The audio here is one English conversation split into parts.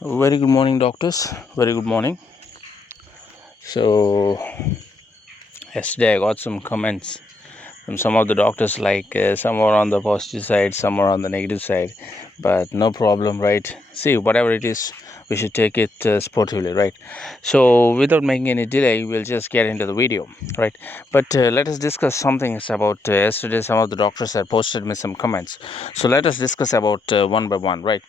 Very good morning, doctors. Very good morning. So, yesterday I got some comments from some of the doctors, like some are on the positive side, some are on the negative side. But no problem, right? See, whatever it is, we should take it sportively, right? So, without making any delay, we'll just get into the video, right? But let us discuss something about yesterday. Some of the doctors had posted me some comments. So, let us discuss about one by one, right?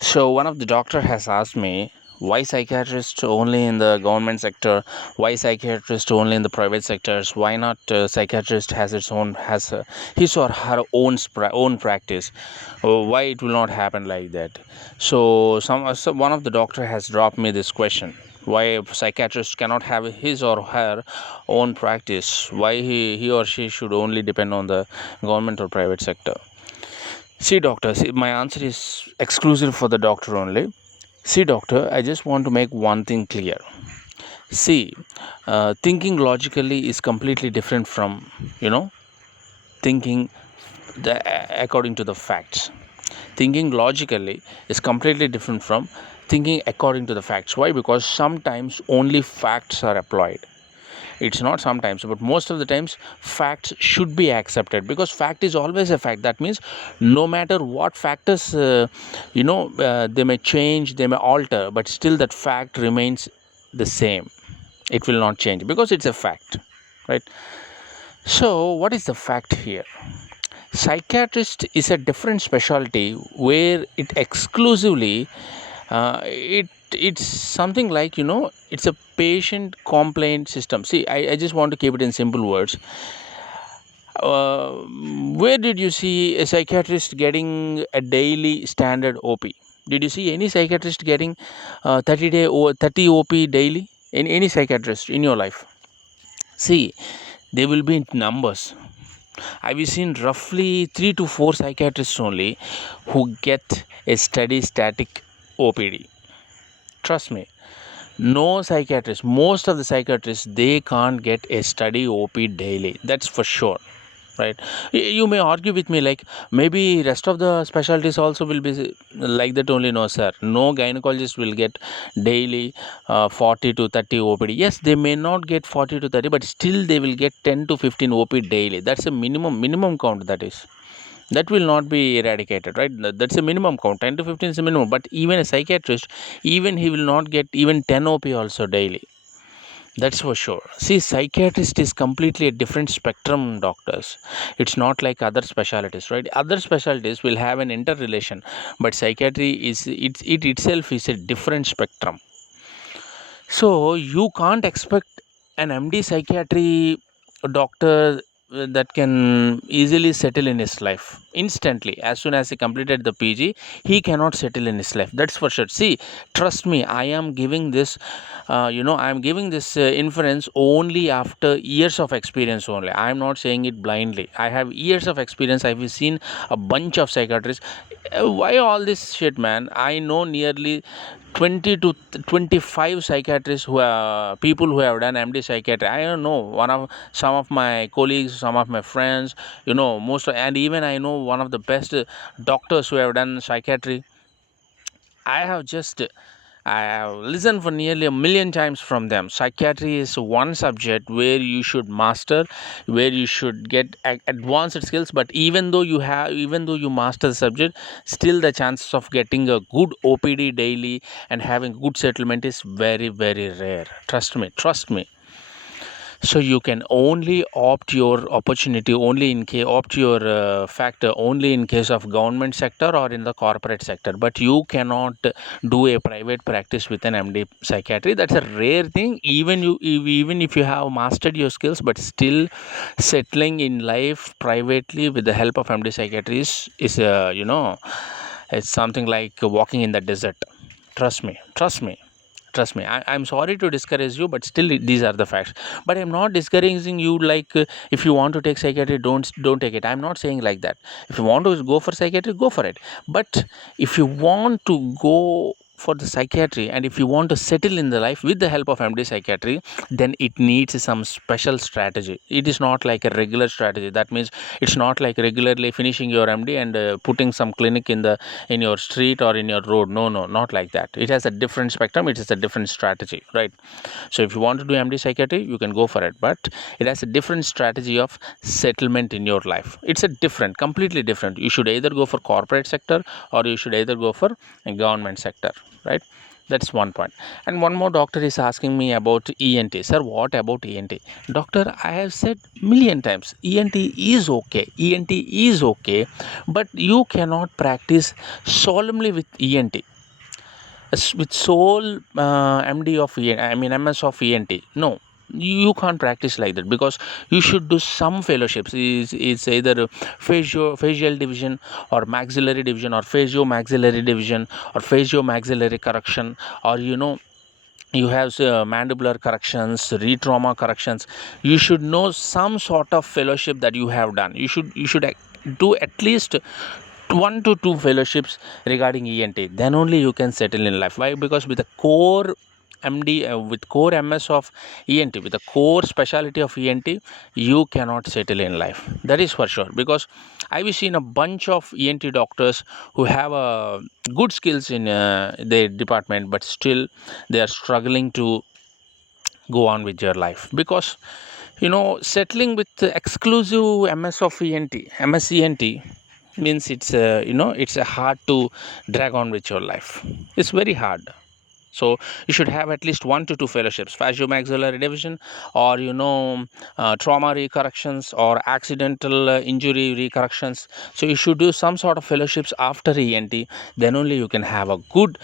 So, one of the doctor has asked me, why psychiatrists only in the government sector, why psychiatrist only in the private sectors, why not psychiatrist has its own, has his or her own practice, why it will not happen like that. So one of the doctor has dropped me this question, why a psychiatrist cannot have his or her own practice, why he or she should only depend on the government or private sector. See, doctor, see, my answer is exclusive for the doctor only. See, doctor, I just want to make one thing clear. See, thinking logically is completely different from, thinking according to the facts. Thinking logically is completely different from thinking according to the facts. Why? Because sometimes only facts are applied. It's not sometimes, but most of the times facts should be accepted, because fact is always a fact. That means no matter what factors they may change, they may alter, but still that fact remains the same. It will not change because it's a fact, right? So what is the fact here? Psychiatrist is a different specialty where it exclusively it's something like, it's a patient complaint system. See, I just want to keep it in simple words. uh, where did you see a psychiatrist getting a daily standard OP? Did you see any psychiatrist getting 30 day or 30 OP daily? Any psychiatrist in your life? See, they will be in numbers. I've seen roughly 3 to 4 psychiatrists only who get a steady static OPD. Trust me, no psychiatrist, most of the psychiatrists, they can't get a steady OP daily. That's for sure, right? You may argue with me, like, maybe rest of the specialties also will be like that only. No, sir. No gynecologist will get daily 40 to 30 OPD. Yes, they may not get 40 to 30, but still they will get 10 to 15 OP daily. That's a minimum count, that is. That will not be eradicated, right? That's a minimum count. 10 to 15 is a minimum. But even a psychiatrist, even he will not get even 10 OP also daily. That's for sure. See, psychiatrist is completely a different spectrum, doctors. It's not like other specialties, right? Other specialties will have an interrelation, but psychiatry it itself is a different spectrum. So you can't expect an MD psychiatry doctor that can easily settle in his life instantly. As soon as he completed the PG, he cannot settle in his life. That's for sure. See, trust me, I am giving this, I am giving this inference only after years of experience only. I am not saying it blindly. I have years of experience. I've seen a bunch of psychiatrists. Why all this shit, man? I know nearly 20 to 25 psychiatrists, who are people who have done MD psychiatry. I don't know, one of some of my colleagues, some of my friends, and even I know one of the best doctors who have done psychiatry. I have listened for nearly a million times from them. Psychiatry is one subject where you should master, where you should get advanced skills. But even though you master the subject, still the chances of getting a good OPD daily and having good settlement is very, very rare. Trust me. So you can only opt your opportunity only in case opt your factor only in case of government sector or in the corporate sector, but you cannot do a private practice with an MD psychiatry. That's a rare thing. Even if you have mastered your skills, but still settling in life privately with the help of MD psychiatry is it's something like walking in the desert. Trust me. I'm sorry to discourage you, but still these are the facts. But I'm not discouraging you, like, if you want to take psychiatry, don't take it. I'm not saying like that. If you want to go for psychiatry, go for it. But if you want to go for the psychiatry, and if you want to settle in the life with the help of MD psychiatry, then it needs some special strategy. It is not like a regular strategy. That means it's not like regularly finishing your MD and putting some clinic in your street or in your road. No, no, not like that. It has a different spectrum. It is a different strategy, right? So if you want to do MD psychiatry, you can go for it, but it has a different strategy of settlement in your life. It's a different, completely different. You should either go for corporate sector or you should either go for a government sector, right? That's one point. And one more doctor is asking me about ENT. Sir, what about ENT? Doctor, I have said million times, ENT is okay. ENT is okay, but you cannot practice solemnly with ENT. With sole MD of ENT, I mean MS of ENT. No, you can't practice like that, because you should do some fellowships. It's either facial division or maxillary division or maxillary division or maxillary correction, or you have mandibular corrections, retrauma corrections. You should know some sort of fellowship that you have done. You should do at least 1 to 2 fellowships regarding ENT. Then only you can settle in life. Why? Because with the core MD, with core MS of ENT, with the core specialty of ENT, you cannot settle in life. That is for sure. Because I've seen a bunch of ENT doctors who have good skills in their department, but still they are struggling to go on with your life, because settling with the exclusive MS of ENT, MSENT, means it's a hard to drag on with your life. It's very hard. So you should have at least 1 to 2 fellowships, maxillary division, or trauma recorrections or accidental injury recorrections. So you should do some sort of fellowships after ENT. Then only you can have a good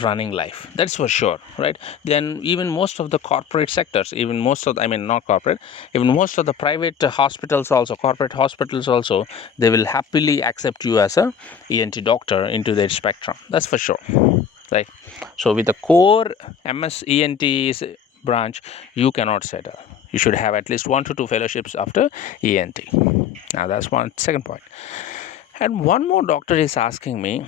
running life. That's for sure, right? Then even most of the corporate sectors, even most of I mean not corporate, even most of the private hospitals also, corporate hospitals also, they will happily accept you as a ENT doctor into their spectrum. That's for sure, right? So with the core MS ENT branch, you cannot settle. You should have at least 1 to 2 fellowships after ENT. Now that's one second point. And one more doctor is asking me,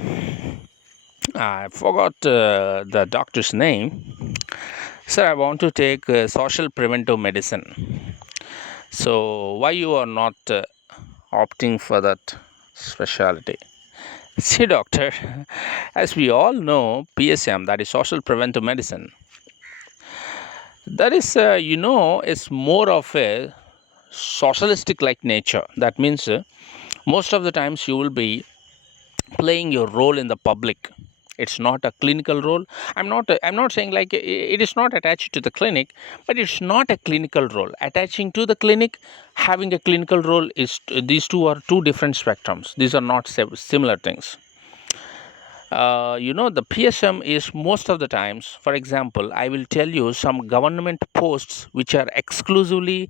I forgot the doctor's name. Sir, I want to take social preventive medicine. So why you are not opting for that specialty? See, doctor, as we all know, PSM, that is social preventive medicine, that is, it's more of a socialistic like nature. That means most of the times you will be playing your role in the public. It's not a clinical role. I'm not saying like it is not attached to the clinic, but it's not a clinical role. Attaching to the clinic, having a clinical role, is these two are two different spectrums. These are not similar things. The PSM is most of the times, for example, I will tell you some government posts which are exclusively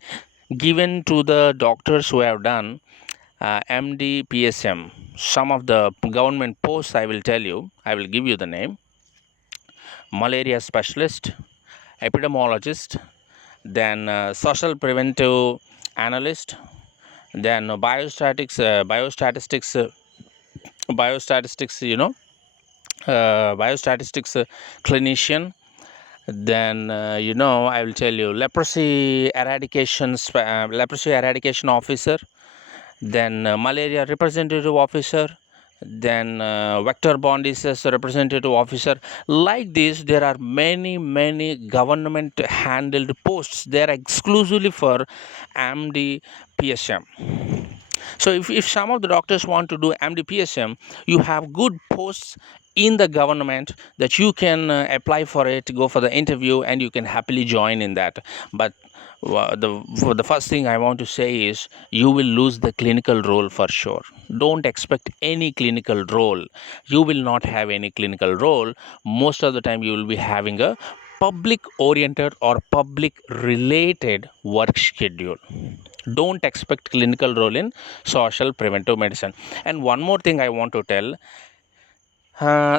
given to the doctors who have done MD PSM. Some of the government posts I will tell you, I will give you the name: malaria specialist, epidemiologist, then social preventive analyst, then biostatistics, biostatistics clinician. Then I will tell you leprosy eradication officer, then malaria representative officer, then vector borne disease representative officer. Like this, there are many government handled posts. They are exclusively for MD PSM. So if some of the doctors want to do MD PSM, you have good posts in the government that you can apply for it, go for the interview, and you can happily join in that. But the first thing I want to say is, you will lose the clinical role for sure. Don't expect any clinical role. You will not have any clinical role. Most of the time you will be having a public oriented or public related work schedule. Don't expect clinical role in social preventive medicine. And one more thing I want to tell,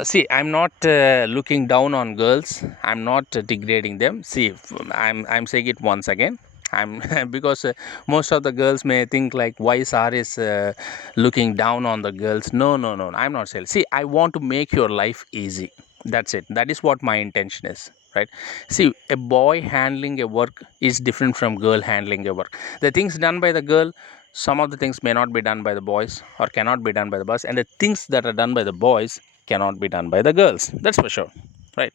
see, I'm not looking down on girls. I'm not degrading them. See, I'm saying it once again. I'm because most of the girls may think like, why SR is looking down on the girls. No, I'm not saying. See, I want to make your life easy. That's it. That is what my intention is, right? See, a boy handling a work is different from girl handling a work. The things done by the girl, some of the things may not be done by the boys or cannot be done by the boys, and the things that are done by the boys cannot be done by the girls. That's for sure, right?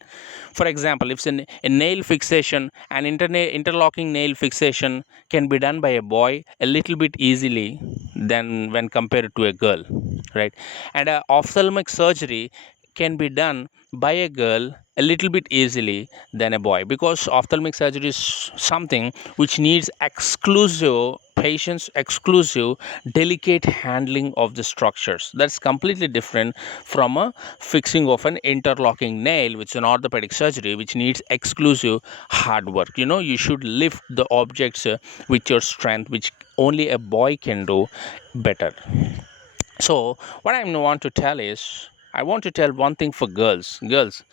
For example, if it's a nail fixation, an interlocking nail fixation can be done by a boy a little bit easily than when compared to a girl, right? And a ophthalmic surgery can be done by a girl a little bit easily than a boy, because ophthalmic surgery is something which needs exclusive patience, exclusive delicate handling of the structures. That's completely different from a fixing of an interlocking nail, which is an orthopedic surgery which needs exclusive hard work. You should lift the objects with your strength, which only a boy can do better. So what I want to tell is, I want to tell one thing for girls. Girls,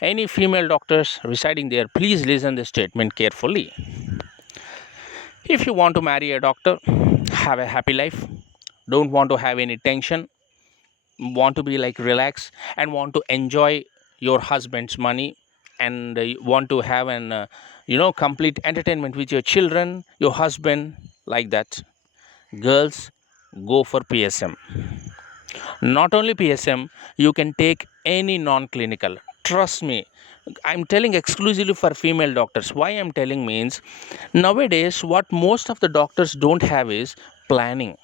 any female doctors residing there, please listen this statement carefully. If you want to marry a doctor, have a happy life, don't want to have any tension, want to be like relaxed, and want to enjoy your husband's money, and want to have an complete entertainment with your children, your husband, like that, girls, go for PSM. Not only PSM, you can take any non-clinical. Trust me, I'm telling exclusively for female doctors. Why I'm telling means, nowadays what most of the doctors don't have is planning.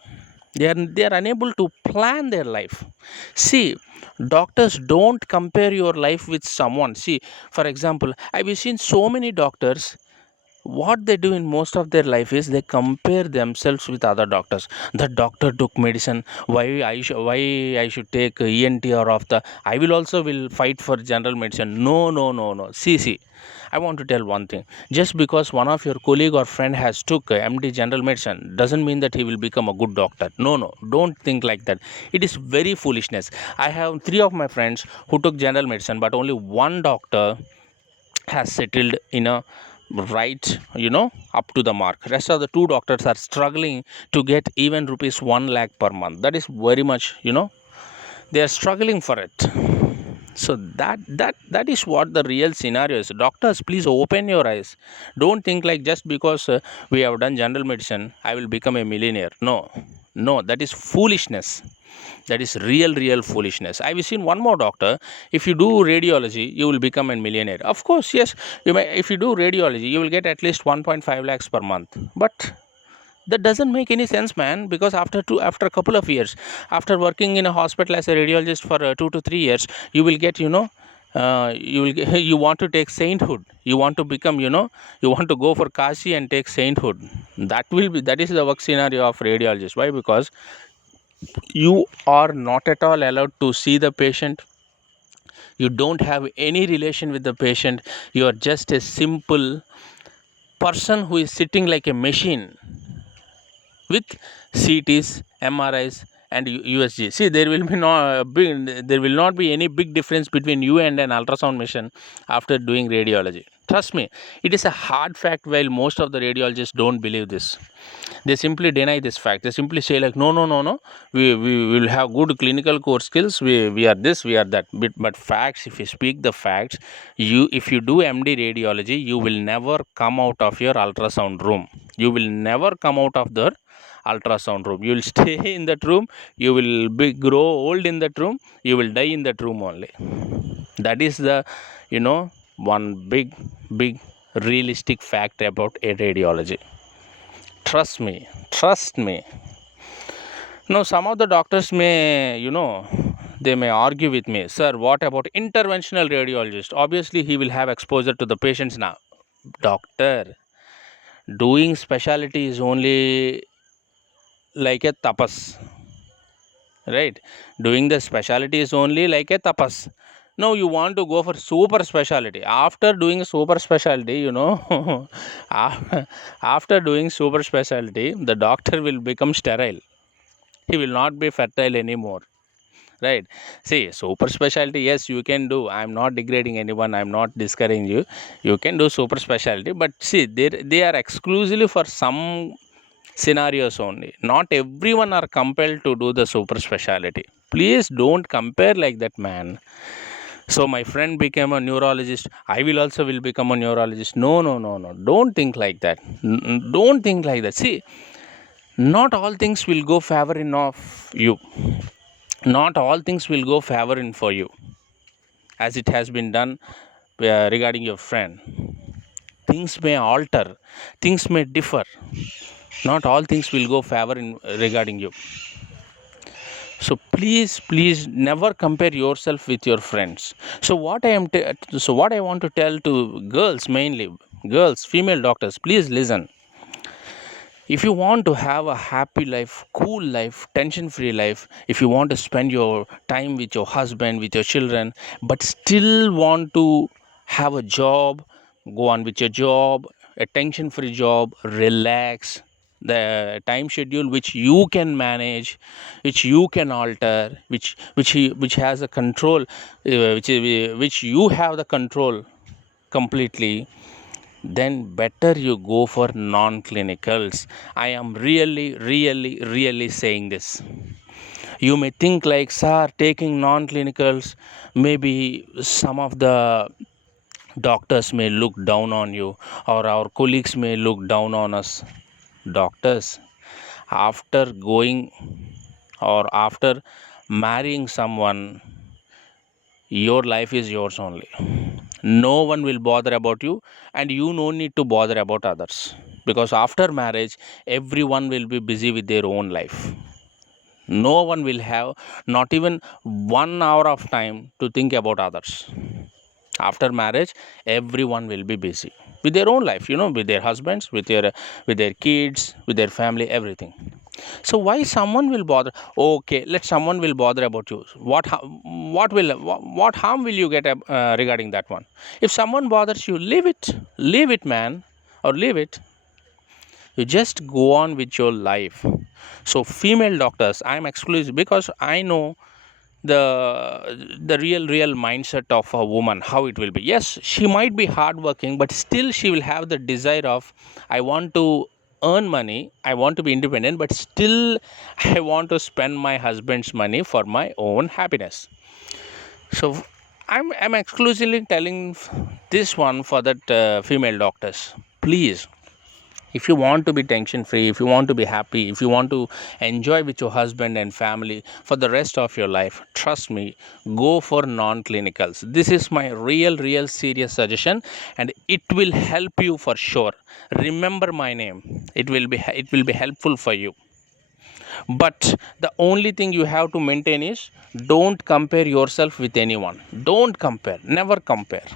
They are unable to plan their life. See, doctors don't compare your life with someone. See, for example, I've seen so many doctors, what they do in most of their life is they compare themselves with other doctors. The doctor took medicine, why I should take ENT, or of the I will also will fight for general medicine. No, no, no, no. See, I want to tell one thing. Just because one of your colleague or friend has took MD general medicine doesn't mean that he will become a good doctor. No, no, don't think like that. It is very foolishness. I have three of my friends who took general medicine, but only one doctor has settled in a right, up to the mark. Rest of the two doctors are struggling to get even rupees 1 lakh per month. That is very much, they are struggling for it. So that is what the real scenario is. Doctors, please open your eyes. Don't think like just because we have done general medicine I will become a millionaire. No, no, that is foolishness. That is real foolishness. I've seen one more doctor. If you do radiology, you will become a millionaire. Of course, yes, you may. If you do radiology, you will get at least 1.5 lakhs per month. But that doesn't make any sense, man, because after a couple of years, after working in a hospital as a radiologist for 2 to 3 years, you will get, you want to take sainthood. You want to become, you want to go for Kashi and take sainthood. That is the work scenario of radiologist. Why? Because you are not at all allowed to see the patient. You don't have any relation with the patient. You are just a simple person who is sitting like a machine with CTs, MRIs, and USG. See, there will not be any big difference between you and an ultrasound machine after doing radiology. Trust me, it is a hard fact. While most of the radiologists don't believe this, they simply deny this fact. They simply say like, no, no, no, no, we will have good clinical core skills. We are this, we are that. But facts, if you speak the facts, if you do MD radiology, you will never come out of your ultrasound room. You will never come out of the ultrasound room. You will stay in that room. You will grow old in that room. You will die in that room only. That is the, one big realistic fact about a radiology. Trust me. No, some of the doctors may, they may argue with me, sir, what about interventional radiologist? Obviously, he will have exposure to the patients now. Doctor, doing specialty is only like a tapas, right? Doing the specialty is only like a tapas. No, you want to go for super specialty. After doing super specialty, after doing super specialty, the doctor will become sterile. He will not be fertile anymore, right? See, super specialty, yes, you can do. I'm not degrading anyone, I'm not discouraging you. You can do super specialty, but see, they are exclusively for some scenarios only. Not everyone are compelled to do the super specialty. Please don't compare like that, man. So my friend became a neurologist, I will also will become a neurologist. No, no, no, no, don't think like that. Don't think like that. See, not all things will go favor in of you. Not all things will go favor in for you, as it has been done regarding your friend. Things may alter, things may differ. Not all things will go favor in regarding you. So please, please never compare yourself with your friends. So what I want to tell to girls, mainly girls, female doctors, please listen. If you want to have a happy life, cool life, tension free life, if you want to spend your time with your husband, with your children, but still want to have a job, go on with your job, a tension free job, relax, the time schedule which you can manage, which you can alter, which has a control, which you have the control completely, then better you go for non-clinicals. I am really, really, really saying this. You may think like, sir, taking non-clinicals, maybe some of the doctors may look down on you, or our colleagues may look down on us. Doctors, after going or after marrying someone, your life is yours only. No one will bother about you, and you no need to bother about others, because after marriage everyone will be busy with their own life. No one will have not even 1 hour of time to think about others. After marriage everyone will be busy with their own life, with their husbands, with their kids, with their family, everything. So why someone will bother? Okay, let someone will bother about you. What harm will you get regarding that one? If someone bothers you, leave it, man, or leave it. You just go on with your life. So female doctors, I'm exclusive because I know the real mindset of a woman, how it will be. Yes, she might be hardworking, but still she will have the desire of, I want to earn money, I want to be independent, but still I want to spend my husband's money for my own happiness. So I'm exclusively telling this one for that female doctors. Please, if you want to be tension free, if you want to be happy, if you want to enjoy with your husband and family for the rest of your life, trust me, go for non clinicals. This is my real serious suggestion, and it will help you for sure. Remember my name. It will be helpful for you. But the only thing you have to maintain is, don't compare yourself with anyone. Don't compare, never compare.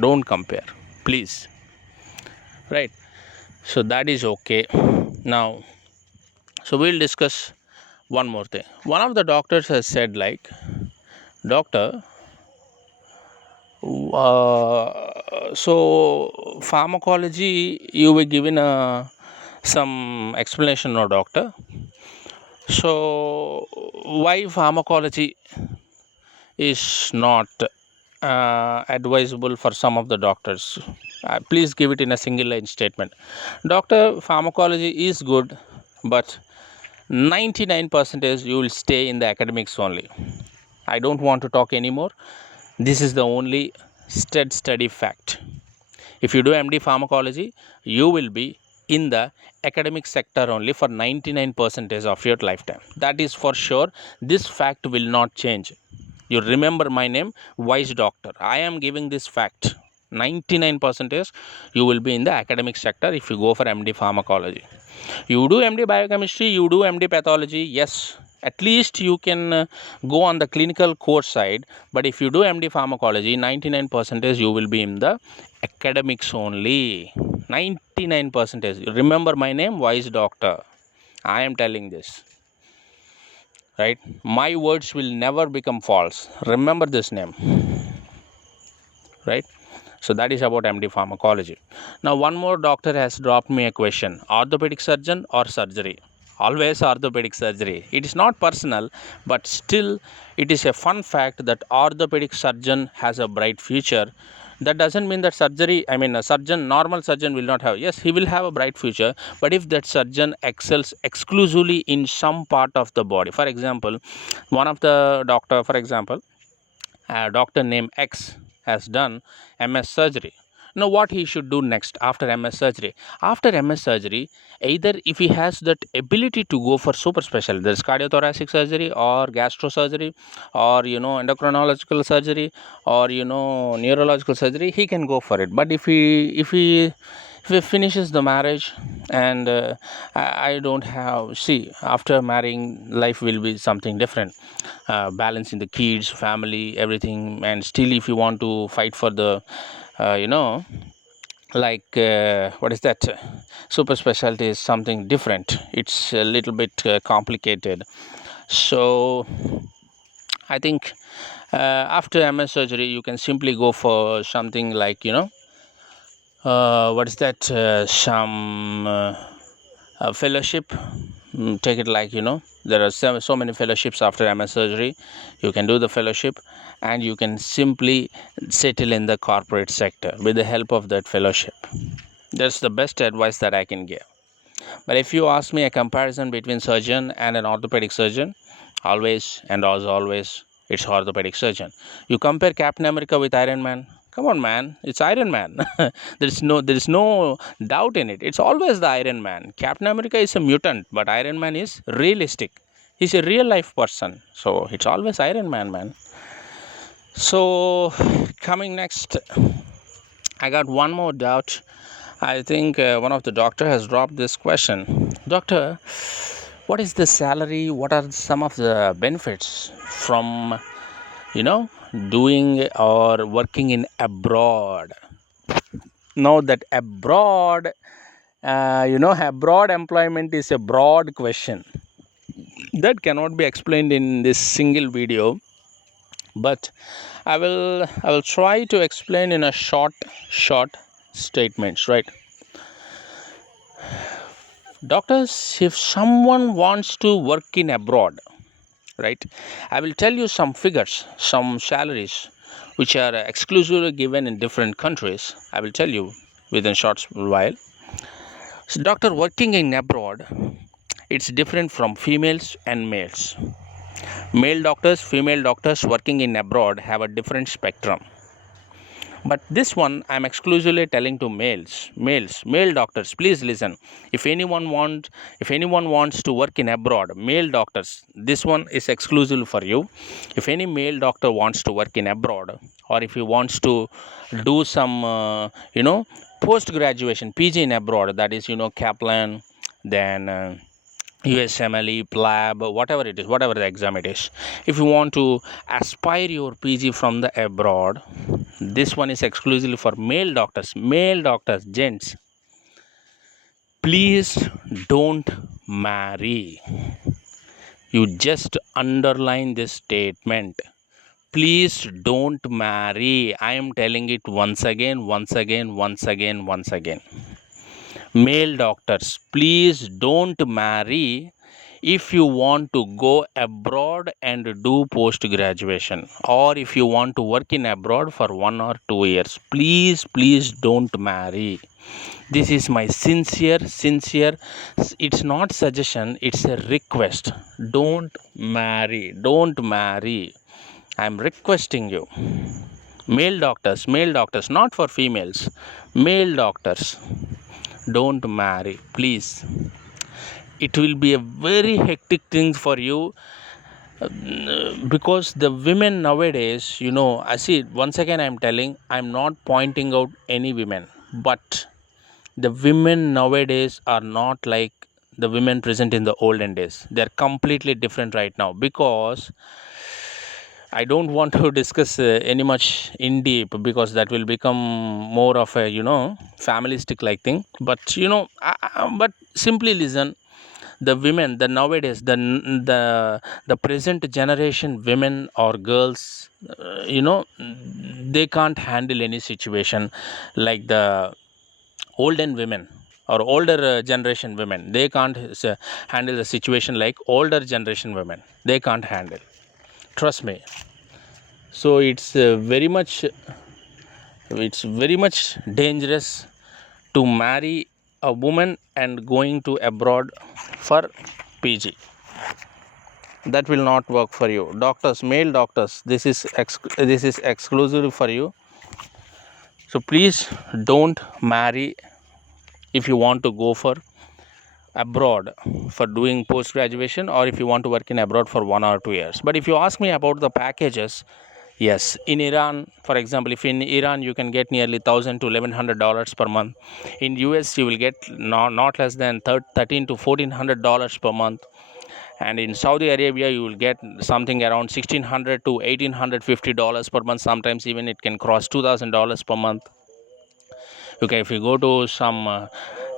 Don't compare, please. Right? So that is okay. Now, so we'll discuss one more thing. One of the doctors has said, like, doctor, so pharmacology, you were given some explanation, no, doctor? So why pharmacology is not advisable for some of the doctors? Please give it in a single line statement. Doctor, pharmacology is good, but 99% you will stay in the academics only. I don't want to talk anymore. This is the only steady fact. If you do MD pharmacology, you will be in the academic sector only for 99% of your lifetime. That is for sure. This fact will not change. You remember my name, wise doctor. I am giving this fact. 99% you will be in the academic sector if you go for MD pharmacology. You do MD biochemistry, you do MD pathology, yes, at least you can go on the clinical course side. But if you do MD pharmacology, 99% you will be in the academics only. 99%. Remember my name, wise doctor. I am telling this. Right? My words will never become false. Remember this name. Right? So that is about MD pharmacology. Now one more doctor has dropped me a question: orthopedic surgeon or surgery? Always orthopedic surgery. It is not personal, but still it is a fun fact that orthopedic surgeon has a bright future. That doesn't mean that a surgeon, normal surgeon will not have. Yes, he will have a bright future, but if that surgeon excels exclusively in some part of the body, for example, one of the doctor, for example, a doctor named X has done MS surgery. Now, what he should do next after MS surgery? After MS surgery, either if he has that ability to go for super specialty, there's cardiothoracic surgery or gastro surgery or endocrinological surgery or neurological surgery, he can go for it. But if he finishes the marriage and I don't have, see, after marrying life will be something different, balancing the kids, family, everything. And still if you want to fight for the what is that, super specialty is something different. It's a little bit complicated. So I think after MS surgery you can simply go for something like what is that, some fellowship. Take it like there are so many fellowships after MS surgery. You can do the fellowship and you can simply settle in the corporate sector with the help of that fellowship. That's the best advice that I can give. But if you ask me a comparison between surgeon and an orthopedic surgeon, always and as always, it's orthopedic surgeon. You compare Captain America with Iron Man. Come on, man, it's Iron Man. there is no doubt in it. It's always the Iron Man. Captain America is a mutant, but Iron Man is realistic. He's a real life person. So it's always Iron Man, man. So coming next, I got one more doubt. I think one of the doctor has dropped this question. Doctor, what is the salary? What are some of the benefits from, doing or working in abroad? Now that abroad, abroad employment is a broad question that cannot be explained in this single video. But I will try to explain in a short statements, right? Doctors, if someone wants to work in abroad, right, I will tell you some figures, some salaries which are exclusively given in different countries. I will tell you within a short while. So doctor working in abroad, it's different from females and males. Male doctors, female doctors working in abroad have a different spectrum. But this one I'm exclusively telling to male doctors. Please listen. If anyone wants to work in abroad, male doctors, this one is exclusive for you. If any male doctor wants to work in abroad, or if he wants to do some post graduation PG in abroad, that is Kaplan, then USMLE, PLAB, whatever it is, whatever the exam it is. If you want to aspire your PG from the abroad, this one is exclusively for male doctors, gents. Please don't marry. You just underline this statement. Please don't marry. I am telling it once again. Male doctors, please don't marry if you want to go abroad and do post graduation, or if you want to work in abroad for 1 or 2 years. Please don't marry. This is my sincere, it's not suggestion, it's a request. Don't marry. I'm requesting you. Male doctors, not for females. Male doctors, don't marry, please. It will be a very hectic thing for you, because the women nowadays, I see, once again I'm telling, I'm not pointing out any women, but the women nowadays are not like the women present in the olden days. They're completely different right now, because I don't want to discuss any much in deep, because that will become more of a familistic like thing. But but simply listen. The women, the nowadays, the present generation women or girls, they can't handle any situation like the olden women or older generation women. They can't handle the situation like older generation women. They can't handle, trust me. So it's very much dangerous to marry a woman and going to abroad for PG. that will not work for you. Doctors, male doctors, this is exclusive for you. So please don't marry if you want to go for abroad for doing post graduation, or if you want to work in abroad for 1 or 2 years. But if you ask me about the packages, yes, in Iran, for example, if in Iran you can get nearly $1,000 to $1,100 per month. In US you will get not less than $13 to $1,400 per month. And in Saudi Arabia you will get something around $1,600 to $1,850 per month. Sometimes even it can cross $2,000 per month. Okay, if you go to some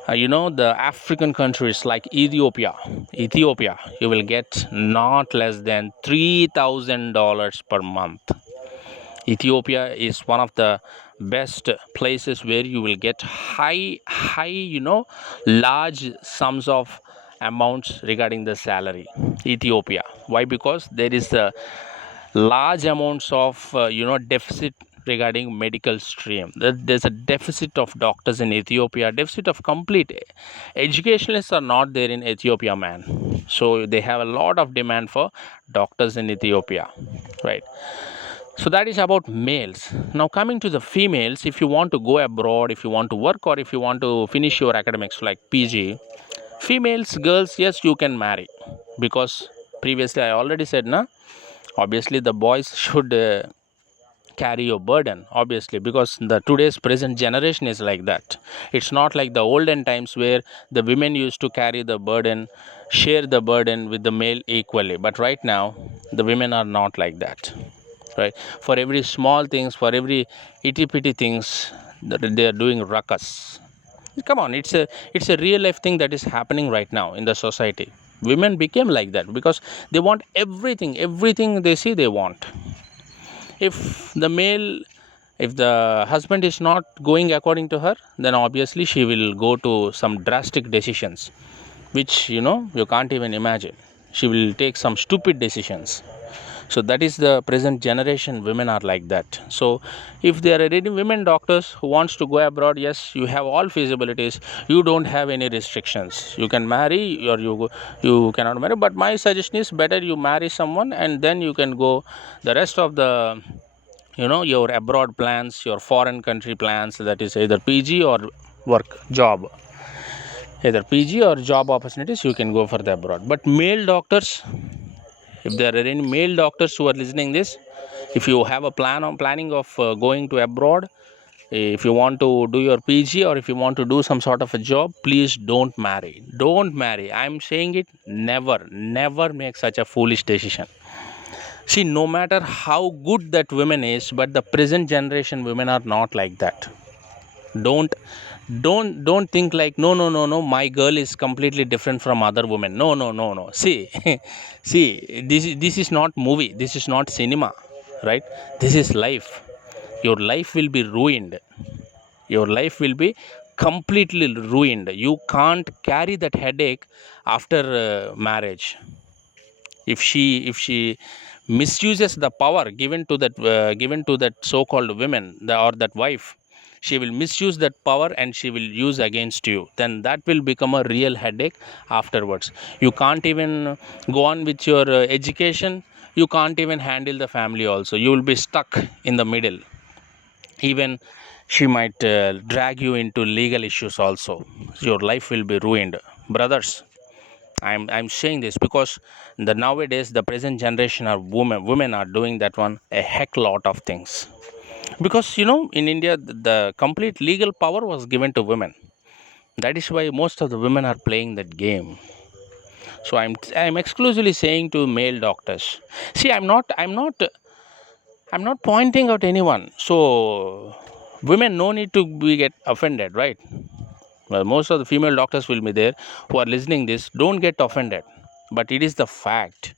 the African countries like Ethiopia, you will get not less than $3,000 per month. Ethiopia is one of the best places where you will get large sums of amounts regarding the salary. Ethiopia. Why? Because there is a large amounts of deficit regarding medical stream. There's a deficit of doctors in Ethiopia, deficit of complete educationalists are not there in Ethiopia, man. So they have a lot of demand for doctors in Ethiopia, right? So that is about males. Now coming to the females, if you want to go abroad, if you want to work, or if you want to finish your academics like PG, females, girls, yes, you can marry, because previously I already said, na, obviously the boys should carry your burden, obviously, because the today's present generation is like that. It's not like the olden times where the women used to carry the burden, share the burden with the male equally. But right now the women are not like that, right? For every small things, for every itty bitty things, they are doing ruckus. Come on, it's a real life thing that is happening right now in the society. Women became like that because they want everything they see they want. If the male, if the husband is not going according to her, then obviously she will go to some drastic decisions which you can't even imagine. She will take some stupid decisions. So that is the present generation. Women are like that. So if there are any women doctors who wants to go abroad, yes, you have all feasibilities. You don't have any restrictions. You can marry, or you cannot marry. But my suggestion is better you marry someone, and then you can go the rest of the your abroad plans, your foreign country plans, that is either PG or work job, either PG or job opportunities, you can go for the abroad. But male doctors, if there are any male doctors who are listening this, if you have a planning of going to abroad, if you want to do your PG, or if you want to do some sort of a job, please don't marry. I'm saying it, never make such a foolish decision. See, no matter how good that woman is, but the present generation women are not like that. Don't think like, no, my girl is completely different from other women. No. See, see, this is not movie, this is not cinema, right? This is life. Your life will be ruined. Your life will be completely ruined. You can't carry that headache after marriage. If she misuses the power given to that so called women, or that wife, she will misuse that power and she will use against you. Then that will become a real headache afterwards. You can't even go on with your education. You can't even handle the family also. You will be stuck in the middle. Even she might drag you into legal issues also. Your life will be ruined, brothers. I'm saying this because the nowadays the present generation of women are doing that one a heck lot of things. Because in India the complete legal power was given to women. That is why most of the women are playing that game. So I'm exclusively saying to male doctors. See, I'm not pointing out anyone. So women no need to be get offended, right? Well, most of the female doctors will be there who are listening this. Don't get offended. But it is the fact.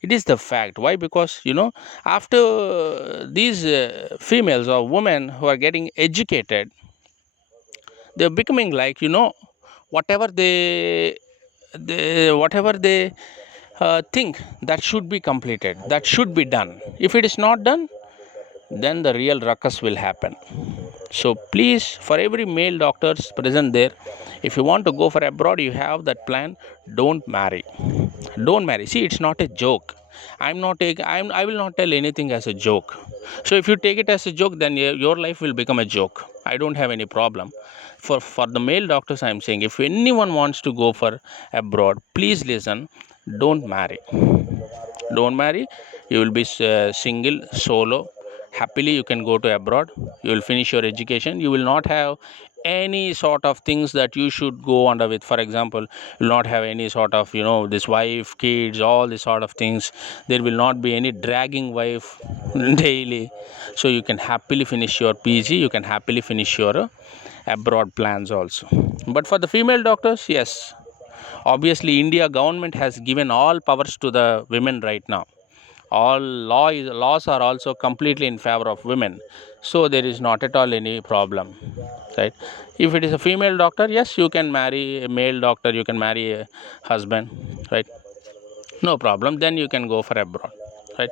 It is the fact. Why? Because after these females or women who are getting educated, they're becoming like whatever they think that should be completed, that should be done. If it is not done, then the real ruckus will happen. So please, for every male doctors present there, if you want to go for abroad, you have that plan. Don't marry. Don't marry. See, it's not a joke. I will not tell anything as a joke. So if you take it as a joke, then your life will become a joke. I don't have any problem. For the male doctors, I'm saying, if anyone wants to go for abroad, please listen. Don't marry. Don't marry. You will be single, solo. Happily you can go to abroad. You will finish your education. You will not have any sort of things that you should go under with. For example, you will not have any sort of, this wife, kids, all these sort of things. There will not be any dragging wife daily. So you can happily finish your PG. You can happily finish your abroad plans also. But for the female doctors, yes, obviously India government has given all powers to the women right now. All laws are also completely in favor of women, so there is not at all any problem, right? If it is a female doctor, yes, you can marry a male doctor, you can marry a husband, right? No problem, then you can go for abroad, right?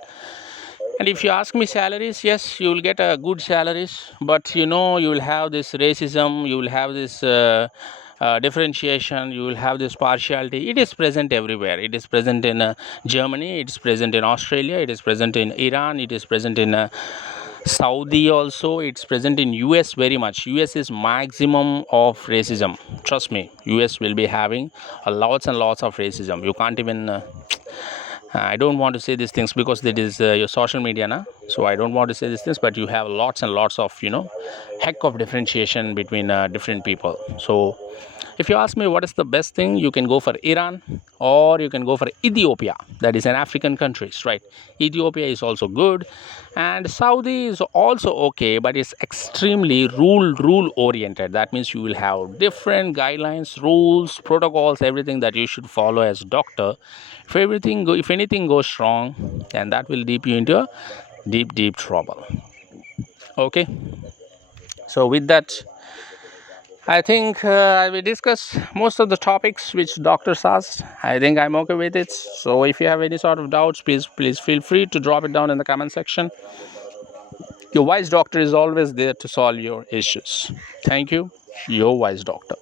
And if you ask me salaries, yes, you will get a good salaries, but you will have this racism, you will have this differentiation, you will have this partiality. It is present everywhere. It is present in Germany, it is present in Australia, it is present in Iran, it is present in Saudi also, it's present in US very much. US is maximum of racism. Trust me, US will be having lots and lots of racism. You can't even I don't want to say these things because that is your social media now. So I don't want to say these things, but you have lots and lots of heck of differentiation between different people. So if you ask me what is the best thing, you can go for Iran or you can go for Ethiopia. That is an African countries, right? Ethiopia is also good, and Saudi is also okay, but it's extremely rule oriented. That means you will have different guidelines, rules, protocols, everything that you should follow as doctor. If anything goes wrong, then that will deep you into a deep trouble. Okay, so with that, I think I will discuss most of the topics which doctors asked. I think I'm okay with it. So if you have any sort of doubts, please feel free to drop it down in the comment section. Your wise doctor is always there to solve your issues. Thank you. Your wise doctor.